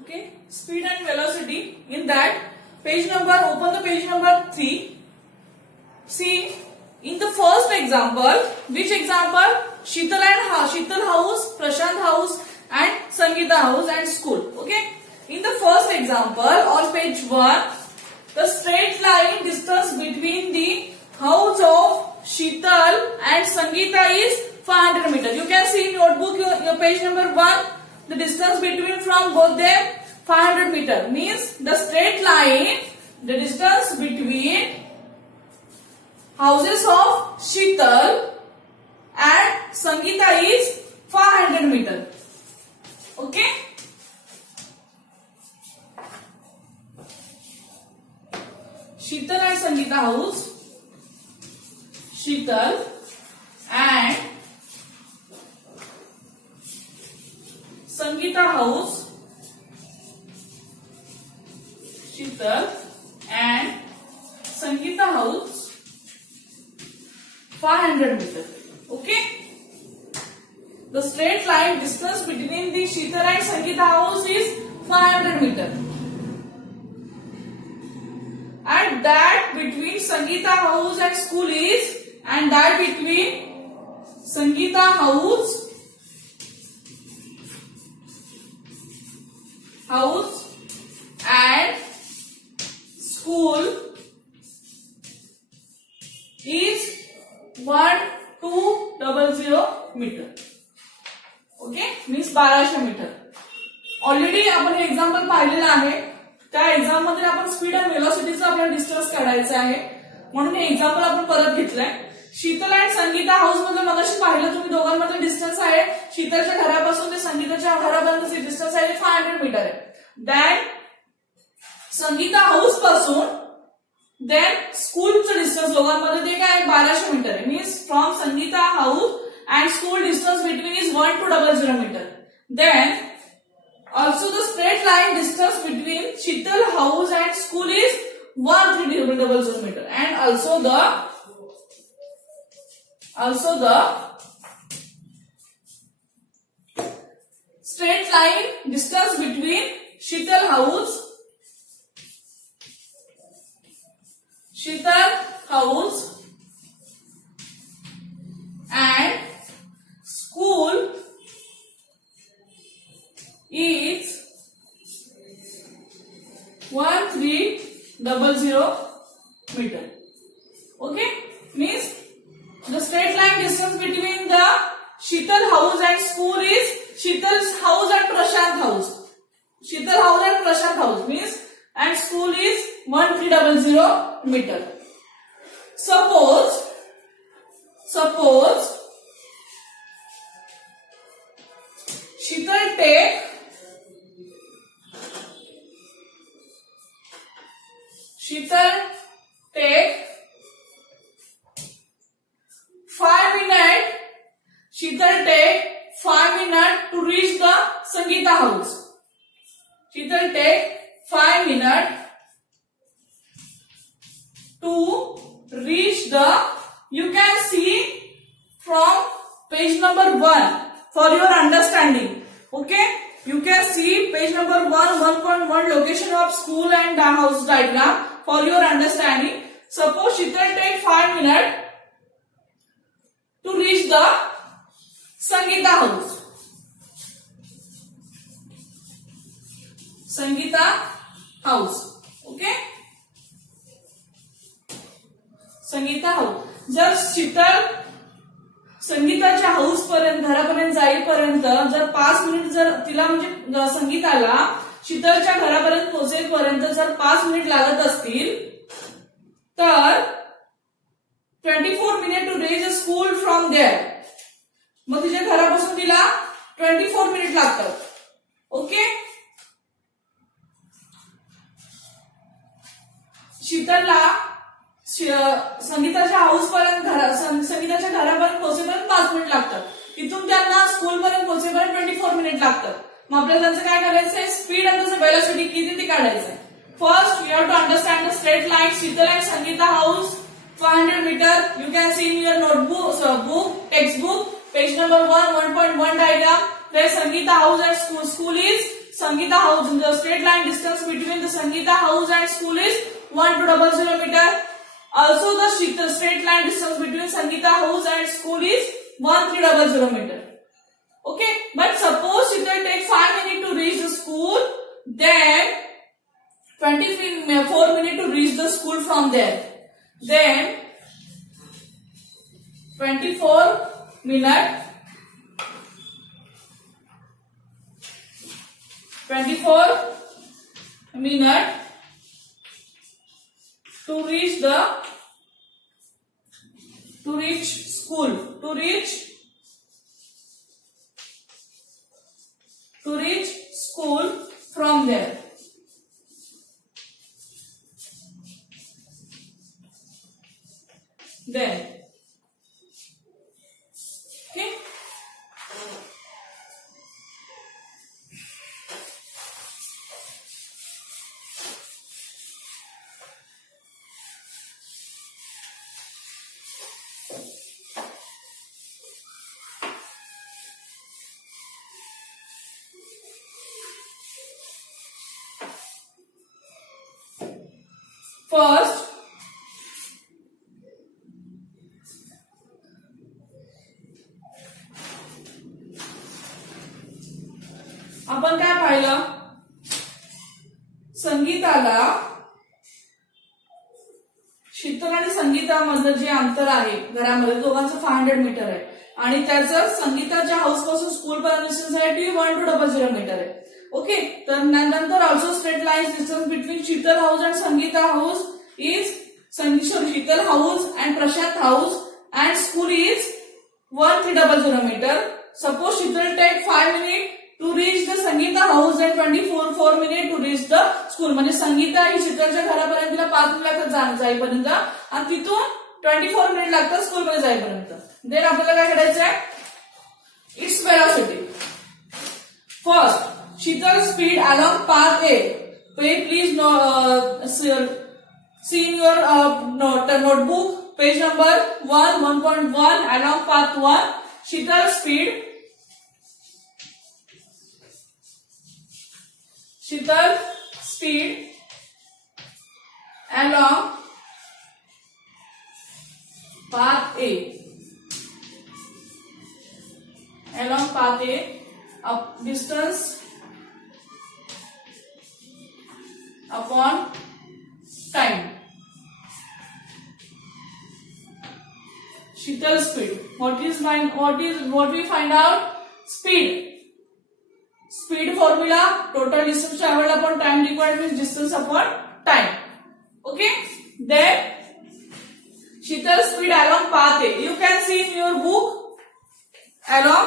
Okay, speed and velocity. In that page number, open the page number 3. See, in the first example, which example? Sheetal house, Prashant house and Sangeeta house and school. Okay. In the first example on page 1, the straight line distance between the house of Sheetal and Sangeeta is 500 meters. You can see in notebook your page number 1, the distance between from both them 500 meters. Means the straight line, the distance between houses of Sheetal and Sangeeta is 500 meters. Okay. Sheetal and Sangeeta house. Sheetal and Sangeeta house. Sheetal and Sangeeta house 500 meters. Okay. The straight line distance between the Sheetal and Sangeeta house is 500 meters. And that between Sangeeta house and school is, and that between Sangeeta house and school is 1200 meter. Okay, means 1200 metre. Already आपण हे example पाहिलेलं आहे. त्या exam मध्ये आपण speed आणि वेलोसिटीचा आपल्याला distance काढायचा आहे, म्हणून हे एक्झाम्पल आपण परत घेतलंय. शीतल आणि संगीता हाऊस मधलं मगाशी पाहिलं तुम्ही, दोघांमधलं डिस्टन्स आहे शीतलच्या घरापासून ते संगीताच्या घरापर्यंतचे डिस्टन्स आहे 500 मीटर आहे. देन संगीता हाऊस पासून देन स्कूलचं डिस्टन्स दोघांमध्ये ते काय 1200 मीटर आहे. Means from Sangeeta house and school distance between is 1200 meter. Then also the straight line distance between Sheetal house and school is 1300 meter. And also the straight line distance between Sheetal house and school is 1300 meter. Okay, means the straight line distance between the Sheetal house and school is Sheetal's house and Prashant house. Sheetal house and Prashant house means, and school is 1300 meter. Suppose Sheetal take 5 minutes to reach the Sangeeta house. Sheetal take 5 minutes to reach the, you can see from page number 1 for your understanding. Okay, you can see page number 1.1 location of school and the house diagram for your understanding. Suppose Sheetal take 5 minutes to reach the Sangeeta house. Sangeeta house. Okay, Sangeeta house. जर शीतल संगीताच्या house पर्यंत घरापर्यंत जाईपर्यंत जर 5 minute जर तिला म्हणजे संगीताला शीतलच्या घरापर्यंत पोहोचेपर्यंत जर 5 मिनिट लागत असतील तर 24 minute to reach a school from there. मग तिच्या घरापासून तिला 24 मिनिट लागतात. ओके, शीतलला संगीताच्या हाऊस पर्यंत संगीताच्या घरापर्यंत पोहोचेपर्यंत 5 मिनिट लागतात. तिथून त्यांना स्कूल पर्यंत पोहोचेपर्यंत 24 मिनिट लागतात. मग आपल्याला त्यांचं काय करायचंय, स्पीड आणि त्याचं वेलोसिटी किती ते काढायचंय. First you have to understand the straight line Sheetal and Sangeeta house 500 meter. You can see in your notebook, book, textbook, page number 1, 1.1 diagram. where Sangeeta house and school is Sangeeta house. The straight line distance between the Sangeeta house and school is 1200 meter. Also the straight line distance between Sangeeta house and school is 1300 meter. Okay, but suppose it will take 5 minutes to reach the school, then 24 minutes to reach the school from there. Then 24 minutes to reach school, to reach school from there. Then okay, first आपण काय पाहिलं, संगीताला शीतल आणि संगीता मधलं जे अंतर आहे घरामध्ये दोघांचं 500 metre आहे आणि त्याचं संगीताच्या हाऊस पासून स्कूल पर्यंत डिस्टन्स आहे 1200 मीटर आहे. ओके, तर नंतर also straight line distance between Sheetal house and Sangeeta house is Sheetal house and Prashant house and school is 1300 metre. Suppose Sheetal take 5 minute to reach the Sangeeta house and 24 minutes to reach the school. म्हणजे संगीता ही शीतलच्या घरापर्यंत तिला 5 minute लागतात जाईपर्यंत आणि तिथून 24 minute लागतात school मध्ये जाईपर्यंत. देन आपल्याला काय करायचं आहे, its velocity. First Sheetal speed along path A. Please see in your notebook page number 1.1 along path 1. Sheetal speed along path A. Up distance upon time. Sheetal speed. What we find out? Speed formula, total distance traveled upon time required means distance upon time. Okay, then Sheetal speed along path A. You can see in your book along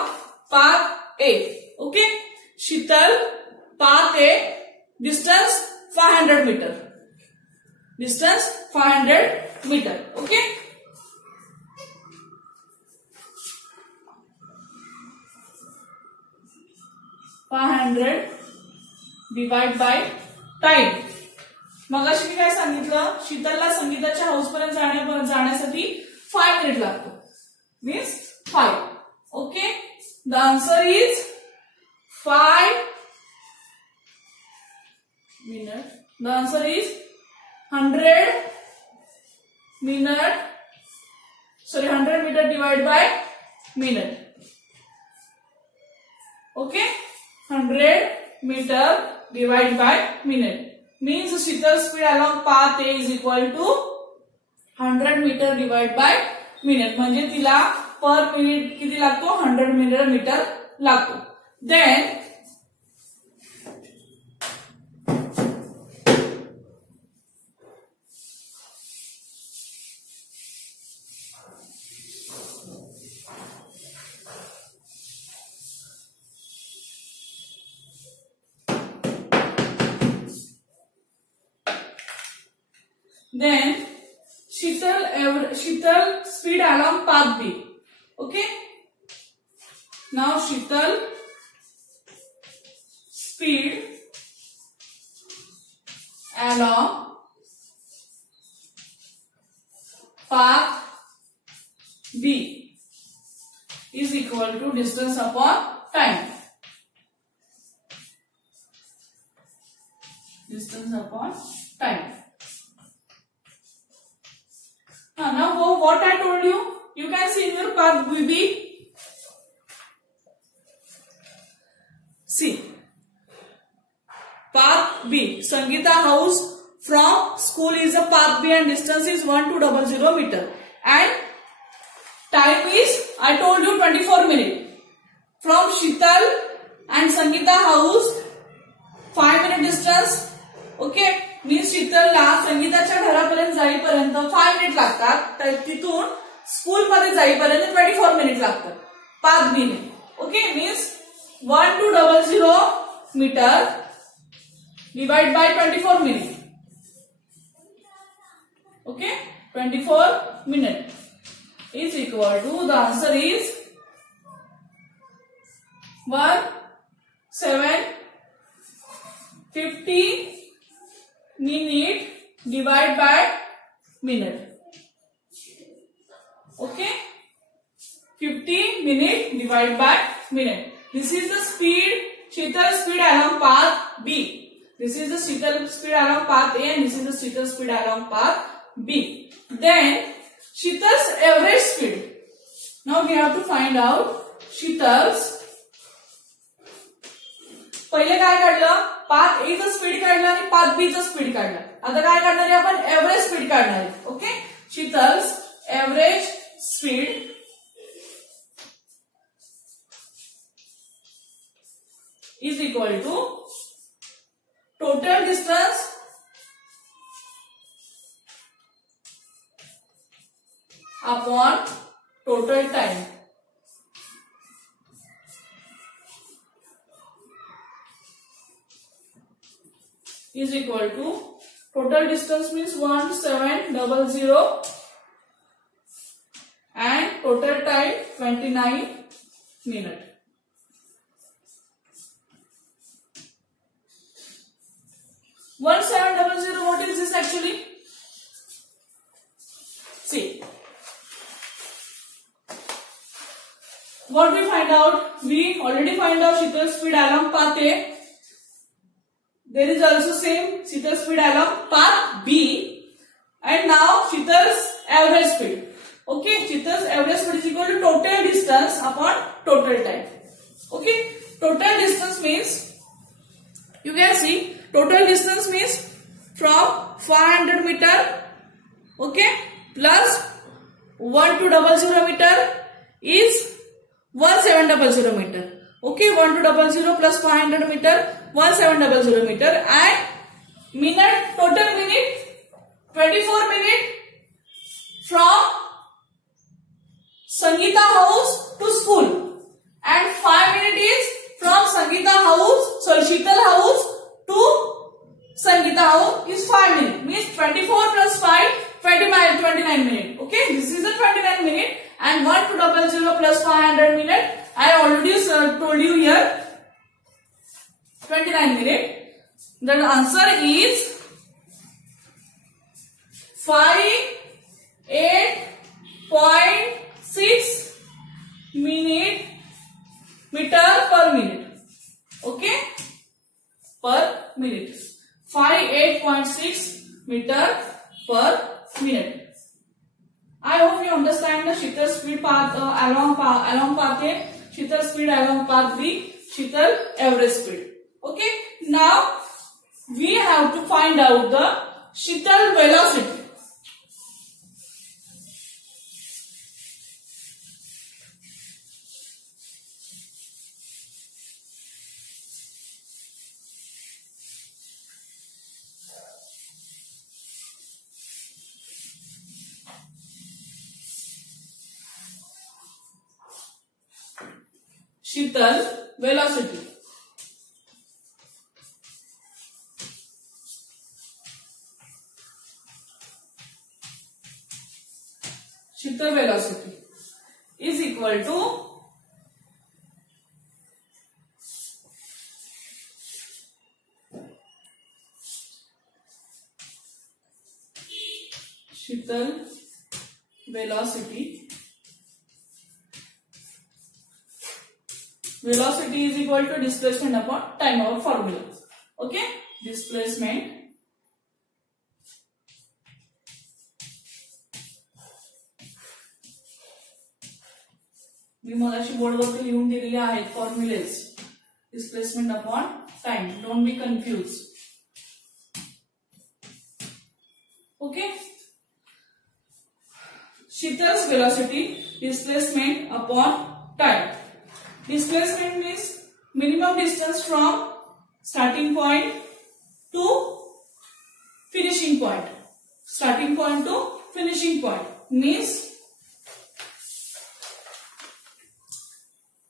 path A. Okay, Sheetal path A, distance 500 meter. Distance 500 meter. Okay. Divide by time. मगाशी मी काय सांगितलं, शीतलला संगीताच्या house पर्यंत जाण्यासाठी 5 minute लागतो, means 5. Okay, the answer is 5 minute. The answer is 100 metre divide by minute. Okay, 100 meter divided by minute means Sheetal speed along path A is equal to 100 meter divided by minute. म्हणजे तिला per minute किती लागतो, 100 metre लागतो. Then Sheetal speed along path B. Okay. Now Sheetal speed along path B is equal to distance upon time. Distance upon time. Now what I told you, you can see in your path B. See, path B, Sangeeta house from school is a path B and distance is 1200 meter. And time is, I told you 24 minutes. From Shital and Sangeeta house 5 minute distance. Okay, means शीतलला संगीताच्या घरापर्यंत जाईपर्यंत 5 minute लागतात. तर तिथून school मध्ये जाईपर्यंत 24 minute लागतात path B ने. Okay, means 1200 metre divide by 24 minute. Okay, 24 minute is equal to, the answer is 1750 minute divide by minute. Okay, 50 minute divide by minute. This is the speed, Shital speed along path B. This is the Shital speed along path A and this is the Shital speed along path B. Then Shital's average speed. Now we have to find out Shital's. पहिले काय काढलं, path ए चं speed काढलं आणि path B चं speed काढलं. आता काय काढणार आहे आपण, एव्हरेज स्पीड काढणार आहे. Okay, Sheetal's average speed is equal to total distance upon total time. Is equal to total distance means 1700 and total time 29 minutes. What is this actually? See, what we find out? We already find out Shital's speed along path A. There is also same Shital's speed along path B, and now Shital's average speed. Okay, Shital's average speed is equal to total distance upon total time. Okay, total distance means, you can see, total distance means from 500 meter, okay, plus 1200 meter is 1700 meter. Okay, 1200 plus 500 meter, 1700 meter, and minute, total minute 24 minute from Sangeeta house to school, and 5 minutes is from Sangeeta house, sorry, Shital house to Sangeeta house is 5 minutes, means 24 plus 5, 29 minutes. Okay, this is the 29 minute, and 1200 plus 500 minute, I already told you here 29 minutes. The answer is 58.6 meter per minute. Okay, per minute. 58.6 meter per minute. I hope you understand the Shital speed path along path A, Shital speed along path B, Shital average speed. Okay, now we have to find out the Shital velocity. Shital velocity. Shital velocity is equal to Shital velocity. Velocity is equal to displacement upon time, our formula. Okay, displacement मी मगाशी बोर्डवरती लिहून दिलेले आहेत formulas displacement upon time don't be confuse okay Sheetal's velocity displacement upon time. Displacement means minimum distance from starting point to finishing point. Starting point to finishing point means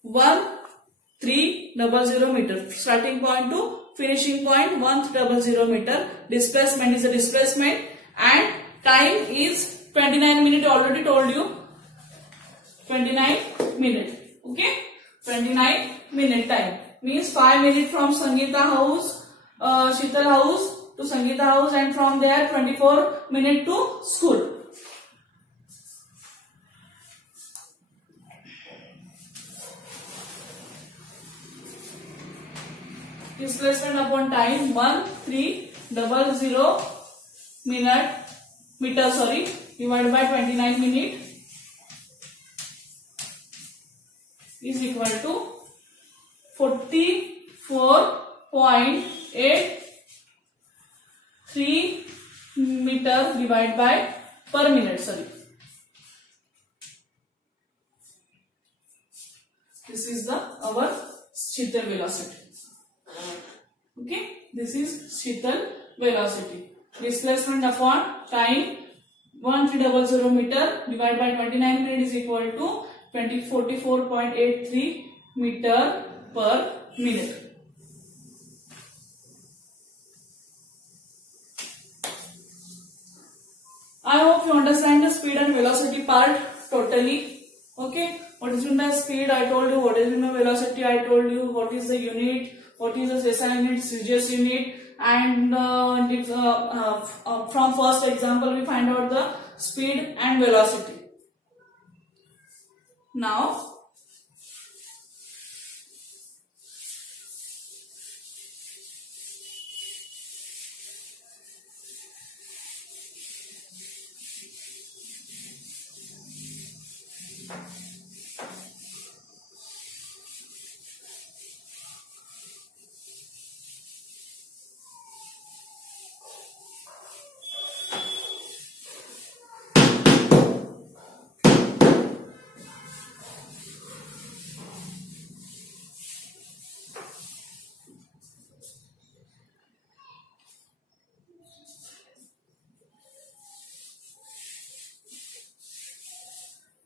1300 meter. Starting point to finishing point 1300 meter. Displacement is a displacement and time is 29 minutes. Already told you 29 minutes. Okay, 29 minute time means 5 minutes from Sangeeta house, Sheetal house to Sangeeta house, and from there 24 minutes to school. Displacement upon time 1300 meter divided by 29 minutes is equal to 44.83 meter divided by per minute. This is our Sheetal velocity. Okay, this is Sheetal velocity. Displacement upon time 1300 meter divided by 29 minutes is equal to 44.83 meter per minute. I hope you understand the speed and velocity part totally. Okay, what is the speed? I told you. What is the velocity? I told you. What is the unit? What is the SI unit, CGS unit? And from first example we find out the speed and velocity. Now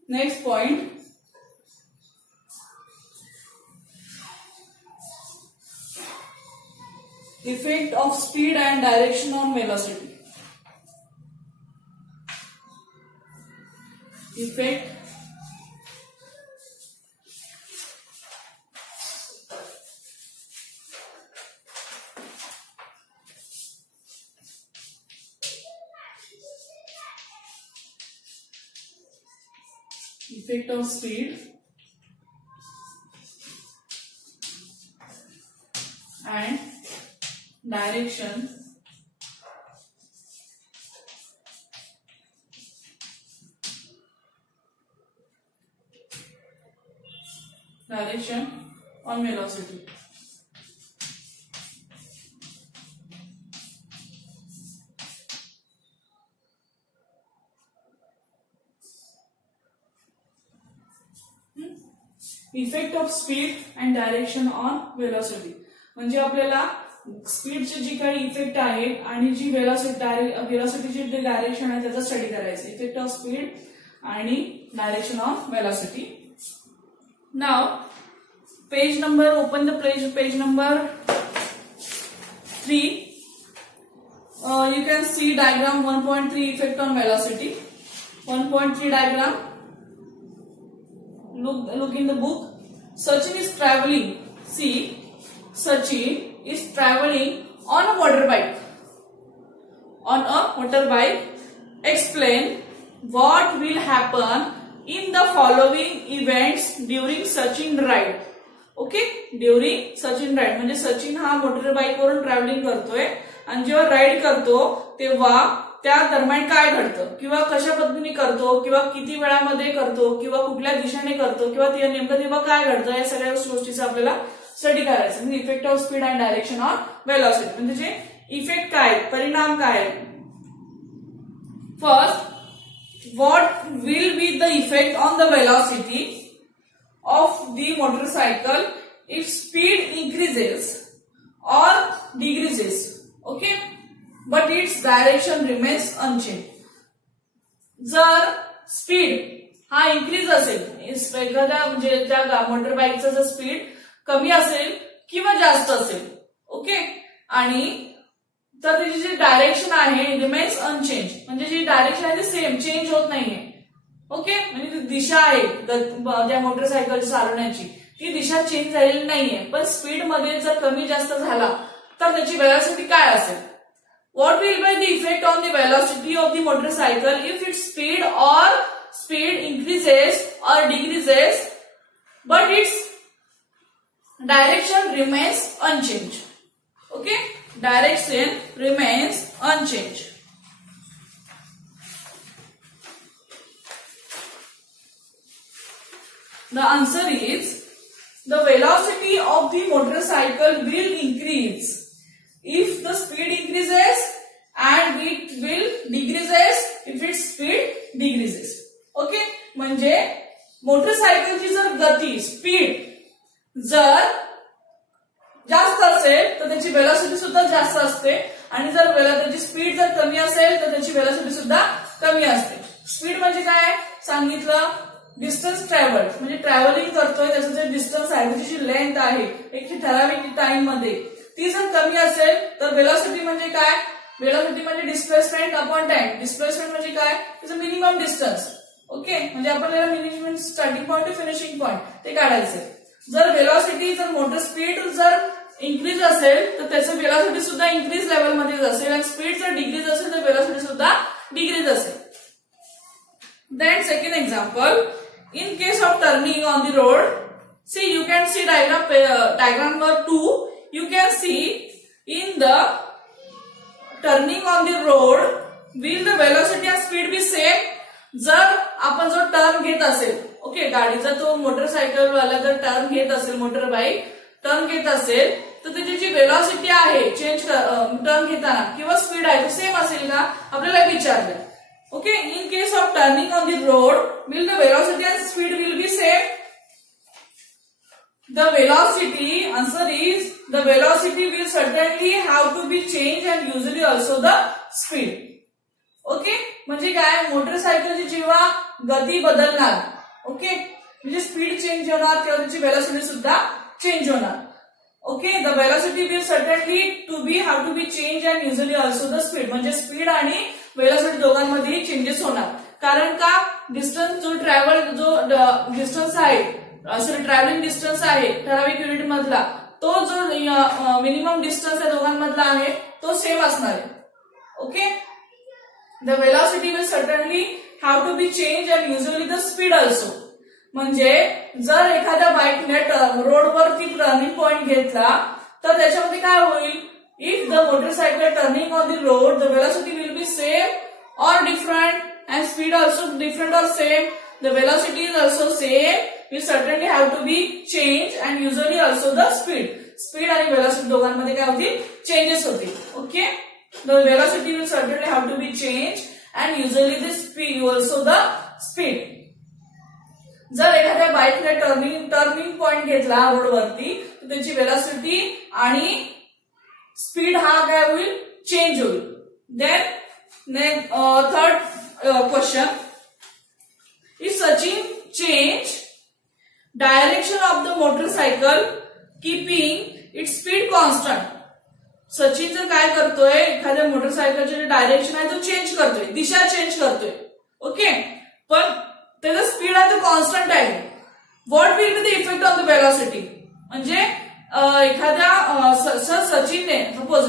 next point, effect of speed and direction on velocity. Effect of speed and direction on velocity. Effect of speed and direction on velocity म्हणजे आपल्याला स्पीडचे जी काही effect आहे आणि जी वेलॉसिटीची जे direction आहे त्याचा study करायचा. Effect of speed आणि direction of velocity. Now page number open the page number 3. You can see diagram 1.3 effect on velocity. 1.3 diagram. Look in the book. Sachin is traveling. See, Sachin is traveling on a motorbike. Explain what will happen in the following events during Sachin ride. Okay, during Sachin ride म्हणजे सचिन हा motor bike वरून travelling करतोय आणि जेव्हा ride करतो तेव्हा त्या दरम्यान काय घडतं किंवा कशा पद्धतीने करतो किंवा किती वेळामध्ये करतो किंवा कुठल्या दिशेने करतो किंवा नेमकं तेव्हा काय घडतं या सगळ्या गोष्टीचा आपल्याला स्टडी करायचं. म्हणजे effect of speed and direction on velocity म्हणजे जे इफेक्ट काय परिणाम काय. First, what will be the effect on the velocity of the motorcycle if speed increases or decreases, okay, but its direction remains unchanged. जर speed हा increase असेल एखाद्या म्हणजे त्या मोटर बाईकचा जर स्पीड कमी असेल किंवा जास्त असेल, ओके, आणि तर त्याची जी डायरेक्शन आहे रिमेन्स अनचेंज म्हणजे जी डायरेक्शन आहे ती सेम चेंज होत नाहीये. ओके, म्हणजे ती दिशा आहे त्या मोटरसायकल चालवण्याची ती दिशा चेंज झालेली नाहीये, पण स्पीड मध्ये जर कमी जास्त झाला तर त्याची वेलॉसिटी काय असेल. What will be the effect on the velocity of the motorcycle if its speed increases or decreases but its direction remains unchanged. Okay, direction remains unchanged. The answer is the velocity of the motorcycle will increase if the speed increases and it will decreases if its speed decreases. Okay, म्हणजे मोटरसायकलची जर गती speed जर जास्त असेल तर त्याची velocity सुद्धा जास्त असते आणि जर त्याची स्पीड जर कमी असेल तर त्याची वेलॉसिटी सुद्धा कमी असते. स्पीड म्हणजे काय सांगितलं, डिस्टन्स ट्रॅव्हल म्हणजे ट्रॅव्हलिंग करतोय त्याचं जे डिस्टन्स आहे त्याची जी लेंथ आहे एक ठराविक टाइम मध्ये ती जर कमी असेल तर वेलॉसिटी म्हणजे काय, वेलॉसिटी म्हणजे डिस्प्लेसमेंट अपॉन टाइम. डिस्प्लेसमेंट म्हणजे काय, त्याचं मिनिमम डिस्टन्स. ओके, म्हणजे आपल्याला minimum starting point two finishing point ते काढायचंय. जर वेलॉसिटी जर मोटर स्पीड जर इन्क्रीज असेल तर त्याचं वेलॉसिटी सुद्धा इन्क्रीज लेवलमध्येच असेल आणि स्पीड जर डिक्रीज असेल तर वेलॉसिटी सुद्धा डिक्रीज असेल. Then second example, in case of turning on the road, see you can see diagram number 2, you can see in the turning on the road will the velocity and speed be same. जर आपण जो turn घेत असेल, okay, गाडीचा तो motorcycle वाला जर turn घेत असेल, मोटर बाईक टर्न घेत असेल तर त्याची जी वेलॉसिटी आहे टर्न घेताना किंवा स्पीड आहे सेम असेल का आपल्याला विचारलं. Okay, in case of turning on the road, will the velocity and speed will be same? The velocity, answer is the velocity will certainly have to be changed and usually also the speed. Okay, म्हणजे काय, मोटरसायकलची जेव्हा गती बदलणार, okay, म्हणजे speed change होणार तेव्हा त्याची velocity सुद्धा चेंज होणार. Okay, the velocity will certainly have to be changed and usually also the speed म्हणजे स्पीड आणि वेलॉसिटी दोघांमध्ये चेंजेस होणार. कारण का, डिस्टन्स जो डिस्टन्स आहे ट्रॅव्हलिंग डिस्टन्स आहे ठराविक युनिट मधला तो जो मिनिमम डिस्टन्स आहे दोघांमधला आहे तो सेम असणार आहे. Okay, the velocity will certainly have to be change and usually the speed also. म्हणजे जर एखाद्या बाईकने रोडवरती टर्निंग पॉइंट घेतला तर त्याच्यामध्ये काय होईल, if the motorcycle turning on the road the velocity will be same or different and speed also different or same, the velocity is also same, will certainly have to be changed and usually also the speed आणि velocity दोघांमध्ये काय होतील, changes होतील. Okay, the velocity will certainly have to be changed and usually the speed also the speed. जर एखाद्या बाईकने turning point घेतला रोडवरती तर त्याची वेलॉसिटी आणि स्पीड हा काय होईल, चेंज होईल. Then third question, if Sachin change direction of the motorcycle keeping its speed constant. Sachin जर काय करतोय, एखाद्या मोटरसायकलचे जे डायरेक्शन आहे तो चेंज करतोय, दिशा चेंज करतोय. ओके, पण त्याचा स्पीड आहे तो कॉन्स्टंट आहे. What will be the effect on the velocity म्हणजे एखाद्या सचिनने सपोज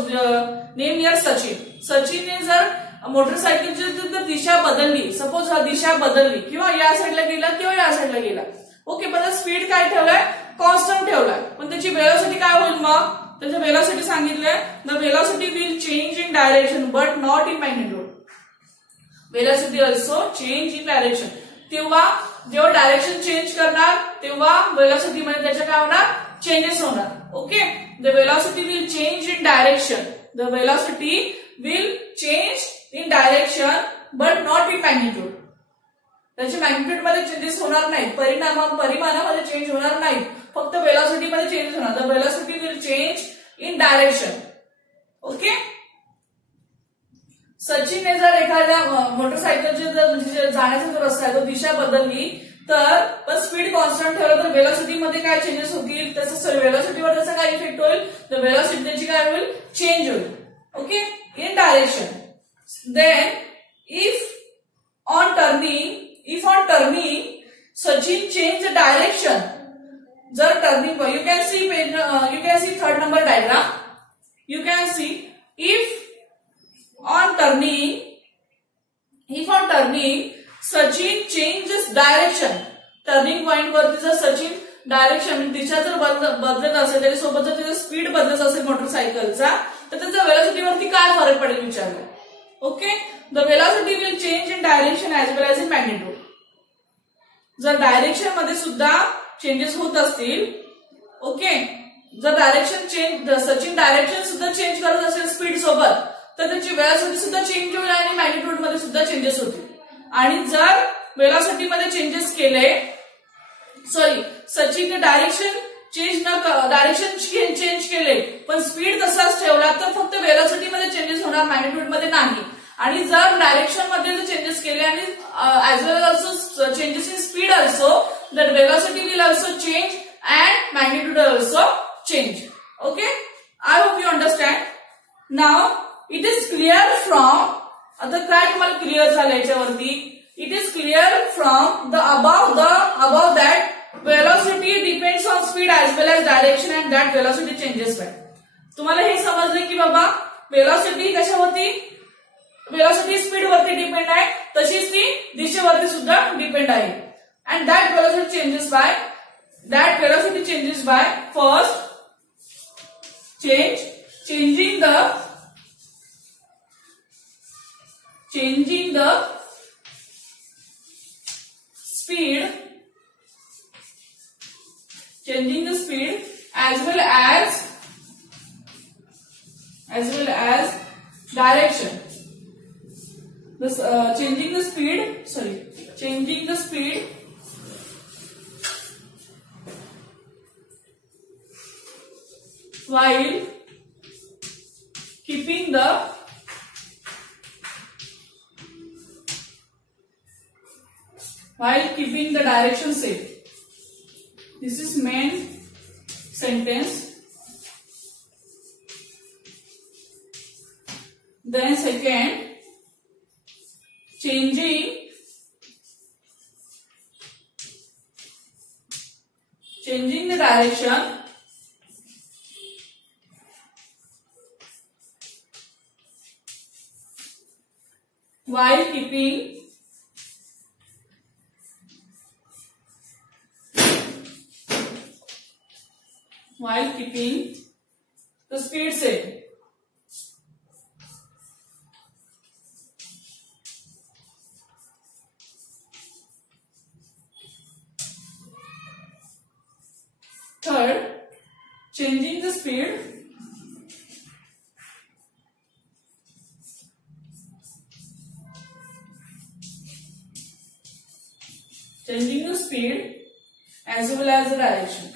नेम युअर सचिनने जर मोटरसायकलची जर दिशा बदलली, सपोज दिशा बदलली किंवा या साईडला गेला किंवा या साईडला गेला ओके, पण स्पीड काय ठेवलाय, कॉन्स्टंट ठेवलाय, पण त्याची वेलोसिटी काय होईल मग, त्याची वेलोसिटी सांगितलंय the velocity will change in direction but not in magnitude. Velocity also change in direction. तेव्हा जेव्हा डायरेक्शन चेंज करणार तेव्हा वेलोसिटी मध्ये त्याच्या काय होणार, चेंजेस होणार. Okay, the velocity will change in direction, the velocity will change in direction but not in magnitude. त्याच्या मॅग्निट्यूड मध्ये चेंजेस होणार नाहीत, परिमाणामध्ये चेंज होणार नाहीत, फक्त वेलोसिटी मध्ये चेंज होणार. The velocity will change in direction. Okay, सचिनने जर एखाद्या मोटरसायकलचे जर म्हणजे जाण्याचा जो रस्ता आहे तो दिशा बदलली तर पण स्पीड कॉन्स्टंट ठेवलं तर वेलोसिटी मध्ये काय चेंजेस होतील, त्याचा वेलोसिटीवर त्याचा काय इफेक्ट होईल, तर वेलोसिटी त्याची काय होईल, चेंज होईल. Okay, in direction. Then if on turning Sachin change the direction, जर turning you can see third number diagram, you can see if on turning Sachin changes direction, turning point वरती जर Sachin direction दिशा जर बदलत असेल, त्याच्यासोबत जर त्याचा स्पीड बदलत असेल मोटरसायकलचा, तर त्याचा वेलोसिटी वरती काय फरक पडेल विचारलं. Okay, the velocity will change in direction as well as in magnitude. जर डायरेक्शन मध्ये सुद्धा चेंजेस होत असतील, ओके, जर डायरेक्शन चेंज सचिन डायरेक्शन सुद्धा चेंज करत असेल स्पीड सोबत तर त्याची वेलोसिटी सुद्धा चेंज होईल आणि मॅग्निट्यूड मध्ये सुद्धा चेंजेस होतील. आणि जर वेलोसिटी मध्ये चेंजेस केले, सचिनने डायरेक्शन चेंज केले पण स्पीड तसाच ठेवला तर फक्त वेलोसिटी मध्ये चेंजेस होणार, मॅग्निट्यूड मध्ये नाही. आणि जर डायरेक्शन मध्ये जर चेंजेस केले आणि as well also changes in speed also, that velocity will also change and magnitude also change. Okay, I hope you understand. Now it is clear from, आता काय तुम्हाला क्लिअर झालं याच्यावरती, it is clear from the above that velocity depends on speed as well as direction and that velocity changes by. तुम्हाला हे समजले की बाबा वेलोसिटी कशावरती, वेलोसिटी स्पीड वरती डिपेंड आहे, तशीच ती दिशेवरती सुद्धा डिपेंड आहे. And that velocity changes by first changing the speed as well as direction. Changing the speed while keeping the direction same. This is main sentence. Then second, changing the direction while keeping the speed same. Third, changing the speed as well as the direction.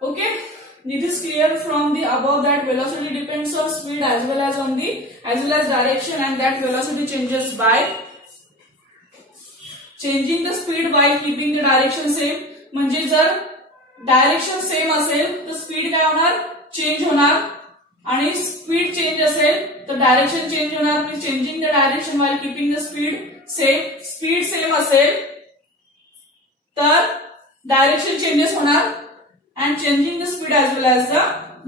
Okay, it is clear from the above that velocity depends on speed as well as direction, and that velocity changes by changing the speed while keeping the direction same. म्हणजे जर direction same असेल तर speed काय होणार, change होणार, आणि speed change असेल तर डायरेक्शन चेंज होणार. Changing the direction while keeping the speed same. Speed same असेल तर डायरेक्शन चेंजेस होणार and changing the speed as well as the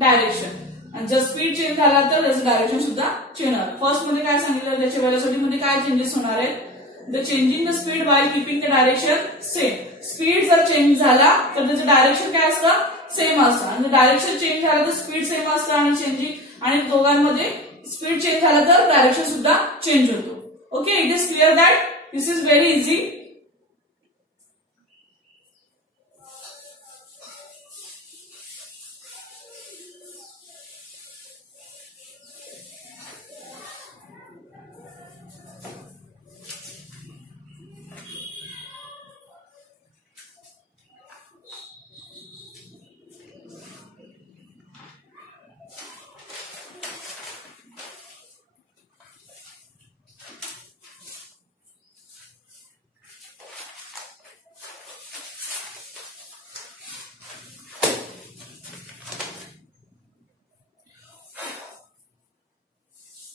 direction. आणि जर स्पीड चेंज झाला तर त्याचं डायरेक्शन सुद्धा चेंज होणार. फर्स्ट मध्ये काय सांगितलं, त्याच्या वेलोसिटी मध्ये काय चेंजेस होणार आहे, the changing the speed by keeping the direction same. Speed जर चेंज झाला तर त्याचं डायरेक्शन काय असतं, सेम असतं. आणि डायरेक्शन चेंज झालं तर स्पीड सेम असतं आणि चेंजिंग आणि दोघांमध्ये स्पीड चेंज झालं तर डायरेक्शन सुद्धा चेंज होतो. Okay, it is clear that this is very easy.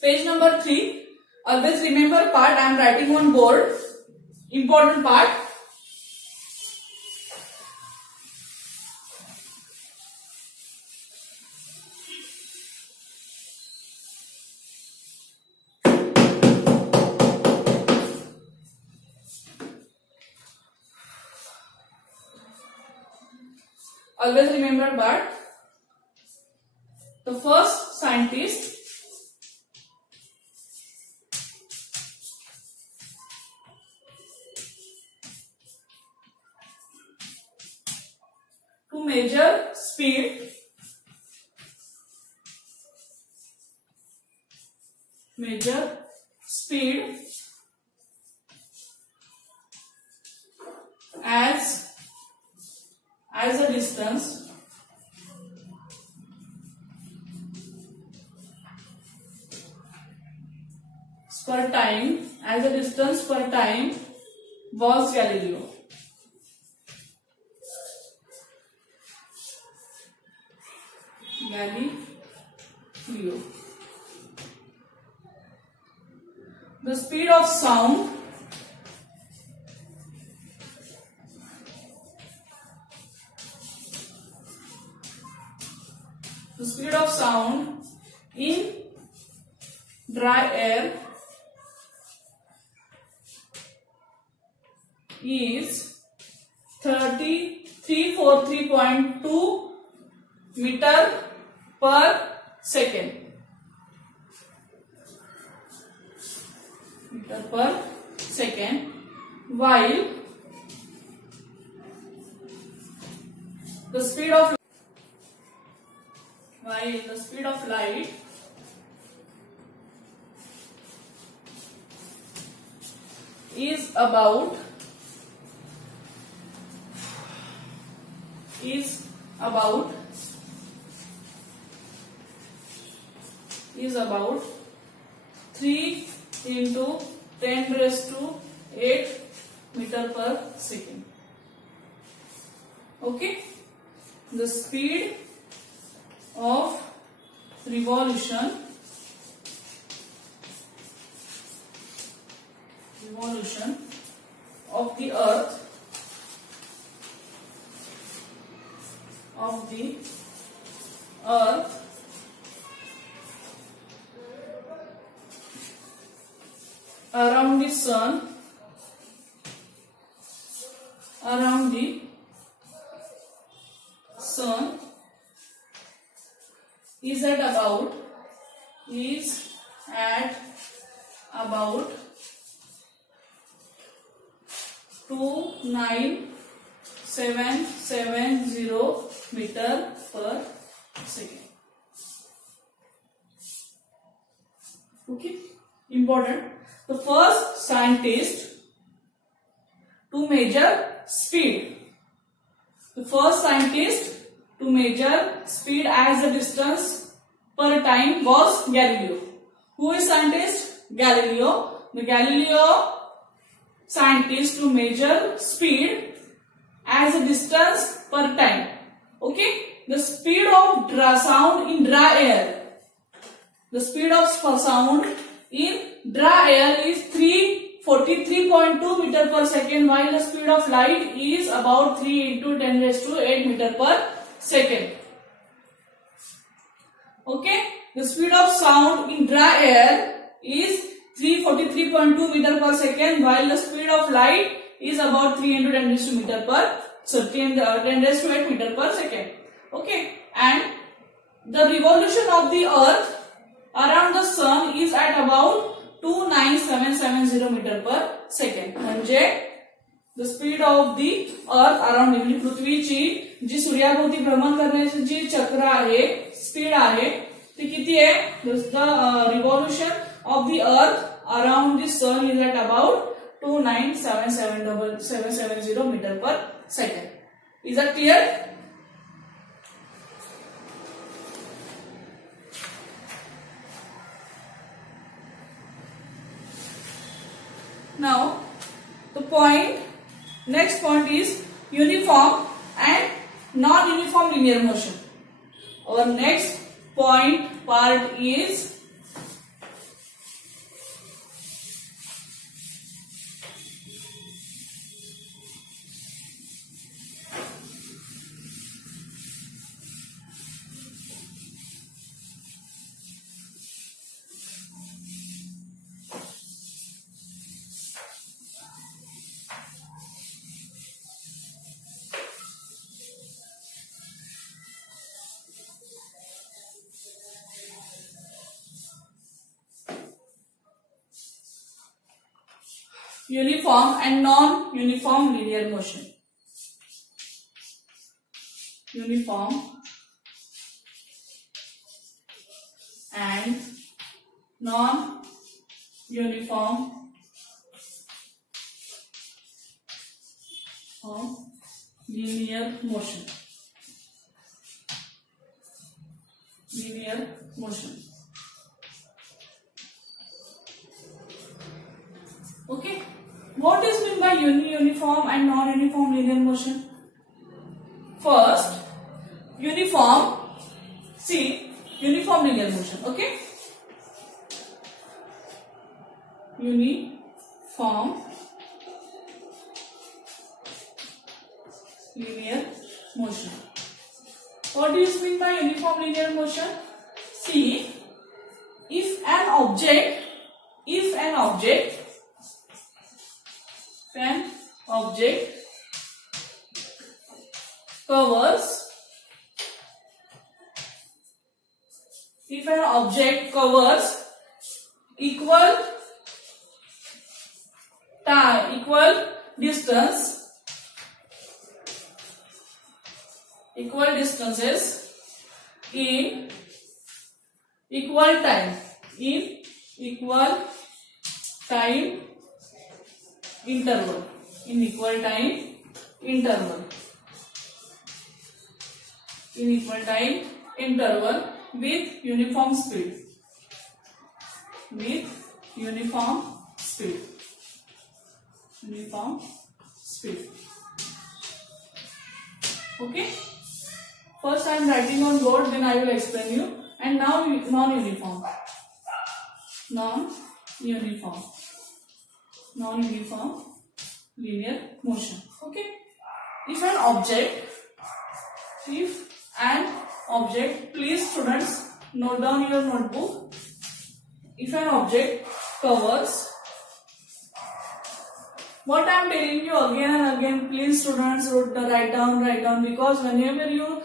Page number 3. Always remember part I am writing on board. Important part. Always remember part. The first scientist to measure speed as a distance per time was Galileo. The speed of sound in dry air is 343.2 meter per second. While the speed of light is about 3 into 10⁸ meter per second. Okay, the speed of revolution of the earth around the sun is at about 29770 meter per second. Okay, important. The first scientist to measure speed. The first scientist to measure speed as a distance per time was Galileo. Who is scientist? Galileo. The Galileo scientist to measure speed as a distance per time. Okay, the speed of sound in dry air. The speed of sound in dry air is 43.2 meter per second, while the speed of light is about 3 into 10 raised to 8 meter per second. Okay, the speed of sound in dry air is 343.2 meter per second, while the speed of light is about 3 into 10 raised to meter per, so 10 raised to 8 meter per second. Okay, and the revolution of the earth around the sun is at about 29770 meter per second. म्हणजे the speed of the earth around, म्हणजे पृथ्वीची जी सूर्याभोवती भ्रमण करण्याची जी चक्र आहे, speed आहे, ती किती आहे? The revolution of the earth around the sun is at about 29770 meter per second. Is that clear? Now, next point is uniform and non-uniform linear motion. Our next part is uniform and non-uniform linear motion. Uniform and non-uniform linear motion. Linear motion. Okay. What is meant by uniform and non-uniform linear motion? First, uniform. See, uniform linear motion. Okay. Uniform linear motion. What is meant by uniform linear motion? See, if an object covers equal distances in equal time interval with uniform speed. Okay. First I am writing on board, then I will explain you. And now non-uniform linear motion. Okay. If an object, please students note down your notebook. If an object covers, what I am telling you again and again, please students write down, because whenever you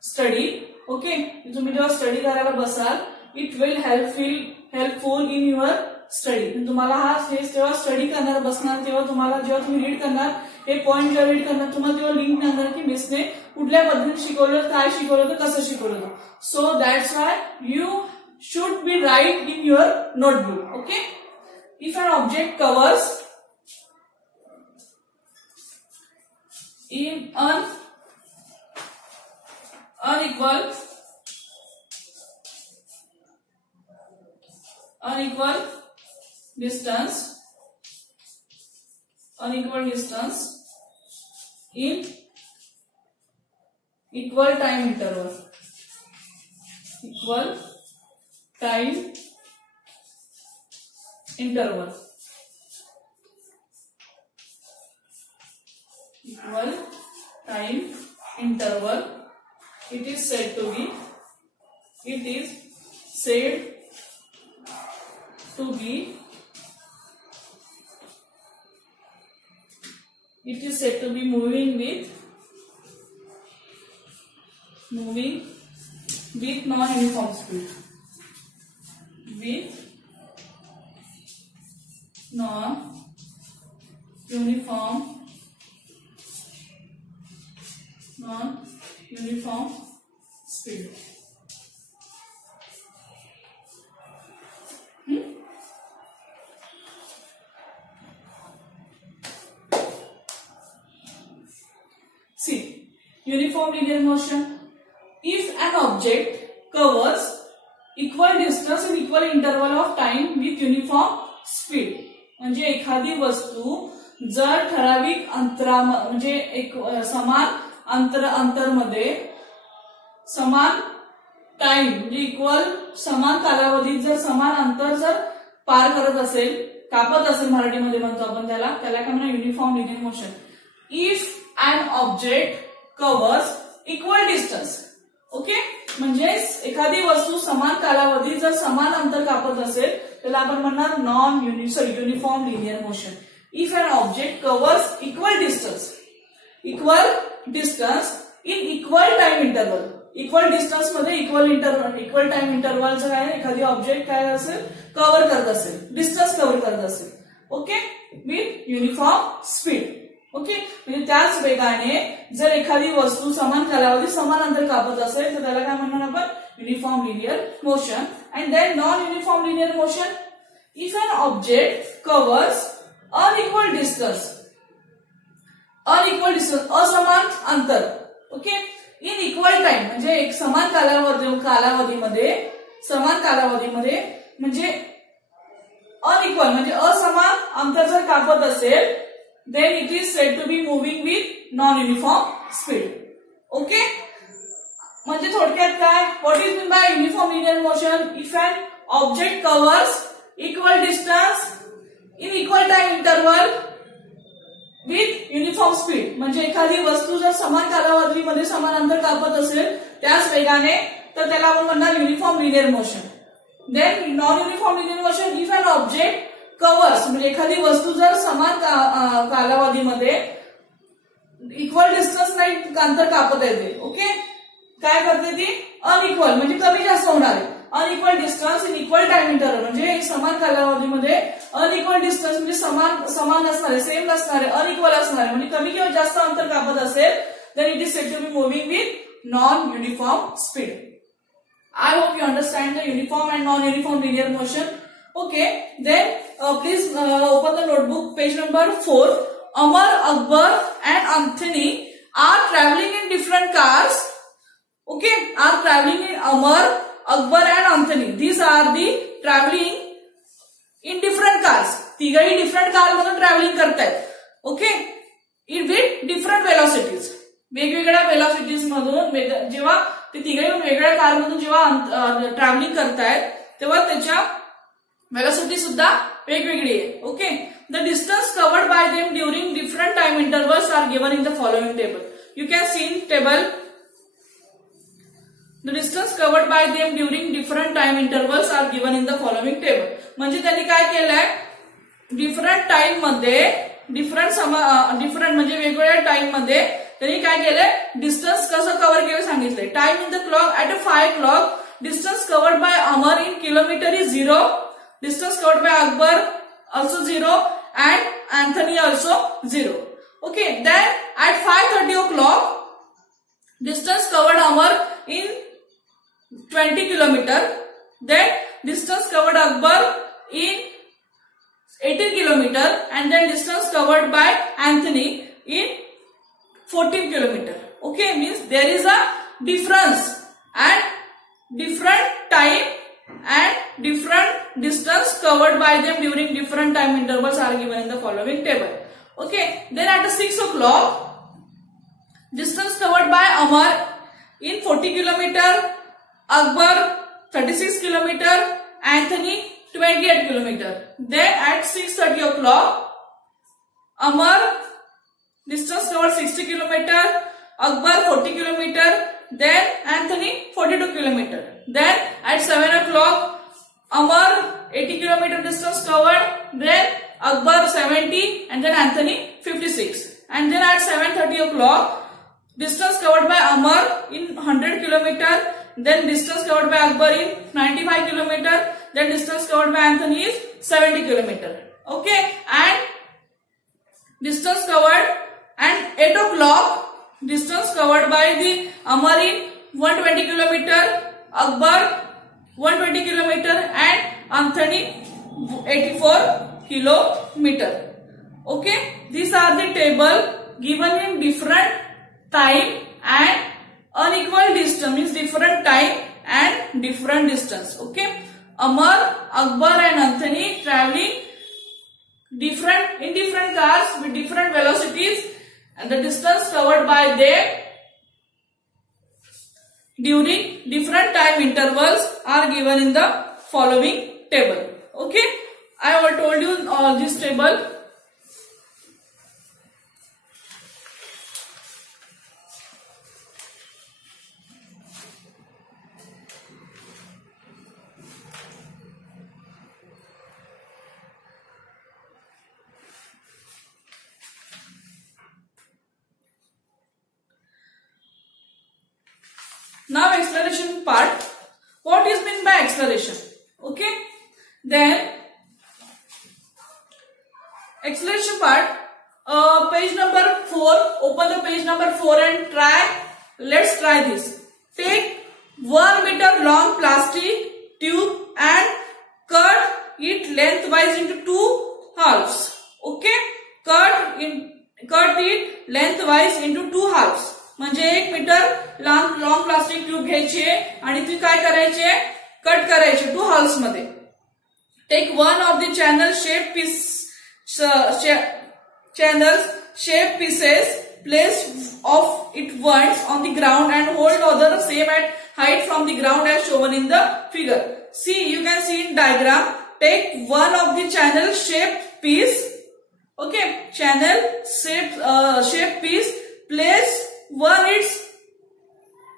study, okay, तुम्ही जेव्हा study करायला Basal, it will helpful in your study. तुम्हाला जेव्हा study करणार बसणार, तेव्हा तुम्हाला जेव्हा तुम्ही रीड करणार, हे पॉइंट जेव्हा रीड करणार, तुम्हाला तेव्हा लिंक मिळणार की मिसने कुठल्या पद्धतीने शिकवलं, काय शिकवलं, कसं शिकवलं. So that's why you should be write in your notebook. Okay. If an object covers in an unequal distance in equal time interval, interval. Equal time interval. It is said to be moving with non-uniform speed. With non-uniform speed. See, uniform linear motion. If an object covers equal distance in equal interval of time with uniform speed, म्हणजे एखादी वस्तू जर ठराविक अंतरा म्हणजे एक समान अंतरमध्ये समान time म्हणजे इक्वल समान कालावधीत जर समान अंतर जर पार करत असेल, कापत असेल मराठीमध्ये म्हणतो आपण त्याला काय म्हणा uniform linear motion. If an object covers equal distance. Okay, म्हणजे एखादी वस्तू समान कालावधीत जर समान अंतर कापत असेल त्याला आपण म्हणणार uniform linear motion. If an object covers equal distance in equal time interval. Equal distance मध्ये इक्वल टाइम इंटरव्हलचं काय एखादी ऑब्जेक्ट काय असेल कव्हर करत असेल, डिस्टन्स कव्हर करत असेल. Okay, with uniform speed. Okay, म्हणजे त्याच वेगाने जर एखादी वस्तू समान कालावधीत समान अंतर कापत असेल तर त्याला काय म्हणणार आपण uniform linear motion. And then non uniform linear motion. If an object covers unequal distance असमान अंतर. ओके, इन इक्वल टाइम म्हणजे एक समान कालावधीमध्ये म्हणजे अनइक्वल म्हणजे असमान अंतर जर कापत असेल then it is said to be moving with non-uniform speed. Okay, म्हणजे थोडक्यात काय what is meant by uniform linear motion? If an object covers equal distance in equal time interval with uniform speed, म्हणजे एखादी वस्तू जर समान कालावधीमध्ये समान अंतर कापत असेल त्याच वेगाने तर त्याला आपण म्हणणार uniform linear motion. Then non uniform linear motion. If an object covers म्हणजे एखादी वस्तू जर समान कालावधीमध्ये इक्वल डिस्टन्स नाही अंतर कापत येते. ओके, काय करते ती अनइक्वल म्हणजे कमी जास्त होणार आहे. Unequal distance in equal time interval म्हणजे समान कालावधीमध्ये अनइक्वल डिस्टन्स म्हणजे समान असणारे, सेम नसणारे, अनइक्वल असणारे म्हणजे कमी किंवा जास्त अंतर कापत असेल then it is said to be moving with non-uniform speed. I hope you understand the uniform and non-uniform linear motion. Okay, then please open the notebook, page number 4. Amar, Akbar and Anthony are traveling in different cars. Okay, are traveling in Amar, Akbar and Anthony. These are the traveling in different cars. तिघही different car मधून traveling करतायत. Okay, with different velocities. वेगवेगळ्या वेलॉसिटीज मधून जेव्हा ते तिघही वेगळ्या car मधून जेव्हा travelling करतायत तेव्हा त्याच्या वेलॉसिटी सुद्धा वेगवेगळी आहे. Okay, the distance covered by them during different time intervals are given in the following table. You can see in table the distance covered by them during different time intervals are given in the following table. म्हणजे त्यांनी काय केलंय different time मध्ये different म्हणजे वेगवेगळ्या time मध्ये त्यांनी काय केलंय डिस्टन्स कसं कव्हर केलं सांगितलंय. Time in the clock at 5 o'clock distance covered bye Amar in kilometre is 0. Distance covered bye Akbar also 0 and Anthony also 0. Okay, then at 5:30 o'clock distance covered Amar in 20 kilometer. Then distance covered Akbar in 18 kilometer and then distance covered by Anthony in 14 kilometer. Okay, means there is a difference and different time and different distance covered by them during different time intervals are given in the following table. Okay, then at 6 o'clock distance covered by Amar in 40 kilometer, Akbar 36 kilometer, Anthony 28 kilometer. Then at 6:30 o'clock, Amar distance covered 60 kilometer, Akbar 40 kilometer, then Anthony 42 kilometer. Then at 7 o'clock, Amar 80 kilometer distance covered, then Akbar 70, and then Anthony 56. And then at 7:30 o'clock, distance covered by Amar in 100 kilometer, then distance covered by Akbar in 95 kilometer, then distance covered by Anthony is 70 kilometer. Okay, and distance covered, and 8 o'clock, distance covered by the Amar in 120 kilometer, Akbar 120 kilometer, and Anthony 84 kilometer. Okay, these are the table given in different time and unequal distance, means different time and different distance. Okay, Amar, Akbar and Anthony traveling in different cars with different velocities, and the distance covered by them during different time intervals are given in the following table. Okay, I have told you this table. Now acceleration part. What is meant by acceleration? Okay. Then acceleration part. Page number 4. Open the page number 4 and try. Let's try this. Take 1 meter long plastic tube and cut it lengthwise into 2 halves. Okay. Cut it lengthwise into 2 halves. म्हणजे 1 metre long plastic tube घ्यायची आणि ती काय करायची, cut करायची 2 halves मध्ये. Take one of the channels shape pieces, place of it once on the ground and hold other same at height from the ground as shown in the figure. See, you can see in diagram. Take one of the channel shape piece. Okay, channel shape piece. Place one its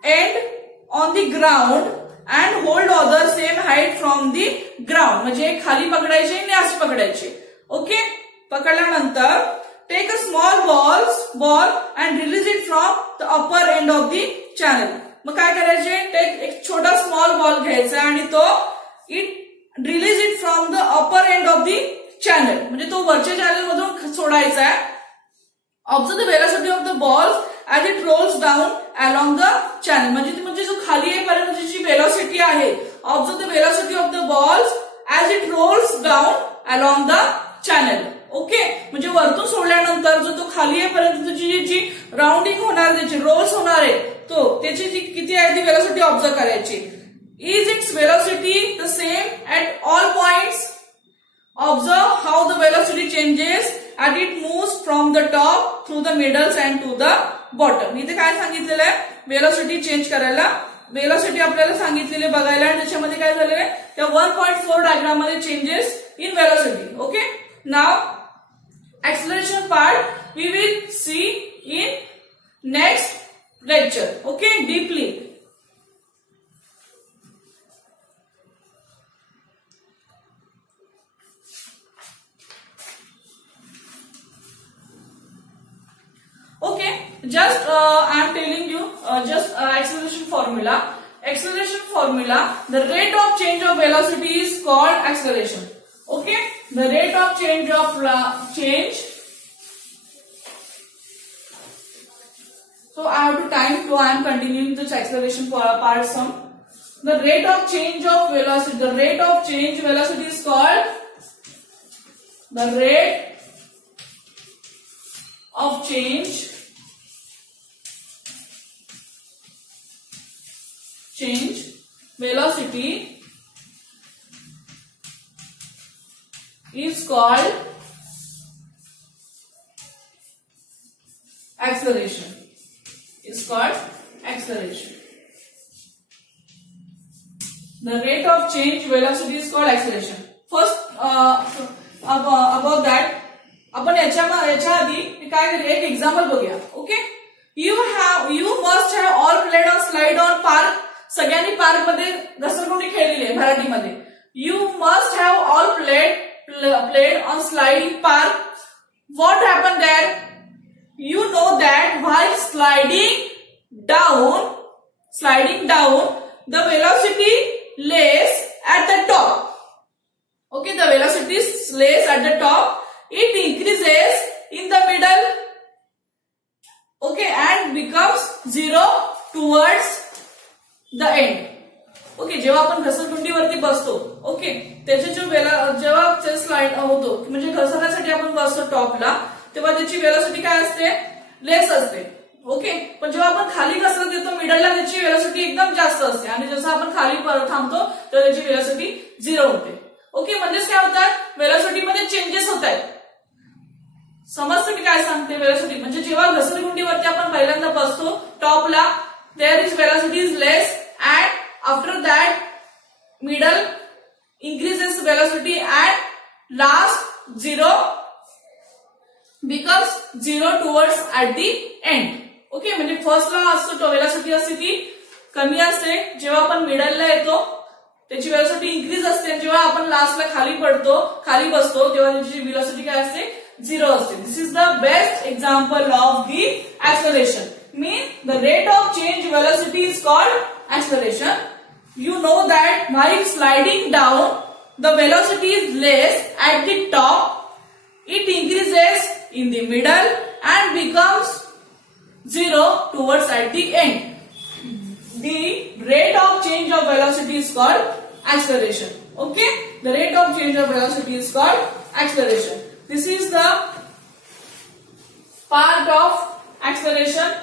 end on the ground and hold other same height from the ground. म्हणजे खाली पकडायचे आणि अशी पकडायचे. Okay, पकडल्यानंतर take a small ball and release it from the upper end of the channel. मग काय करायचे, एक छोटा स्मॉल बॉल घ्यायचा आणि तो release it from the upper end of the channel. म्हणजे तो वरच्या चॅनल मधून सोडायचा. Observe the velocity of the balls as it rolls down along the channel. म्हणजे जो खाली येईपर्यंत जी velocity आहे, observe the velocity of the balls as it rolls down along the channel. Okay, म्हणजे वरतून सोडल्यानंतर जो तो खाली येईपर्यंत जी राउंडिंग होणार, त्याची रोल्स होणार आहे, तो त्याची जी किती आहे ती velocity ऑब्झर्व करायची. Is its velocity the same at all points? Observe how the velocity changes as it moves from the top through the middles and to the bottom. इथे काय सांगितलेलं आहे, वेलोसिटी चेंज करायला. वेलोसिटी आपल्याला सांगितलेली बघायला आणि त्याच्यामध्ये काय झालेलं आहे, त्या 1.4 डायग्राम मध्ये changes in velocity. Okay, now acceleration part we will see in next lecture. Okay, deeply. Okay, just I am telling you acceleration formula. Acceleration formula, the rate of change of velocity is called acceleration. Okay, the rate of change so I have to time, so I am continuing this acceleration part some. The rate of change of velocity, the rate of change velocity is called the rate of change velocity is called acceleration. Is called acceleration. The rate of change velocity is called acceleration. First about that आपण याच्या आधी काय करूया, एक example बघूया. Okay, you must have all played on slide on park. सगळ्यांनी park मध्ये घसरगुंडी खेळलेली आहे मराठीमध्ये. You must have all played on slide in park. What happen that? You know that while sliding down, the velocity lays at the top. Okay, the velocity lays at the top. It increases in the middle. Okay, and becomes 0 towards the end. Okay, जेव्हा आपण घसरगुंडीवरती बसतो, okay, त्याची जेव्हा slide होतो म्हणजे घसरण्यासाठी आपण बसतो टॉपला, तेव्हा त्याची वेलोसिटी काय असते? लेस असते. ओके, पण जेव्हा आपण खाली घसरत येतो मिडलला त्याची वेलोसिटी एकदम जास्त असते आणि जसं आपण खाली थांबतो तेव्हा त्याची वेलोसिटी 0 होते. ओके, म्हणजेच काय होतात? वेलोसिटी मध्ये चेंजेस होत आहेत. समजतं की काय सांगते? वेलोसिटी म्हणजे जेव्हा घसरगुंडीवरती आपण पहिल्यांदा बसतो टॉपला, there is velocity is less and after that middle increases velocity and last 0 becomes 0 towards at the end. Okay, म्हणजे फर्स्टला असतो वेलोसिटी असते ती कमी असते, जेव्हा आपण मिडलला येतो त्याची वेलोसिटी इन्क्रीज असते, जेव्हा आपण लास्टला खाली बसतो तेव्हा त्याची वेलोसिटी काय असते? 0 असते. This is the best example of the acceleration. Mean the rate of change velocity is called acceleration. You know that while sliding down, the velocity is less at the top. It increases in the middle and becomes 0 towards at the end. The rate of change of velocity is called acceleration. Okay, the rate of change of velocity is called acceleration. This is the part of acceleration.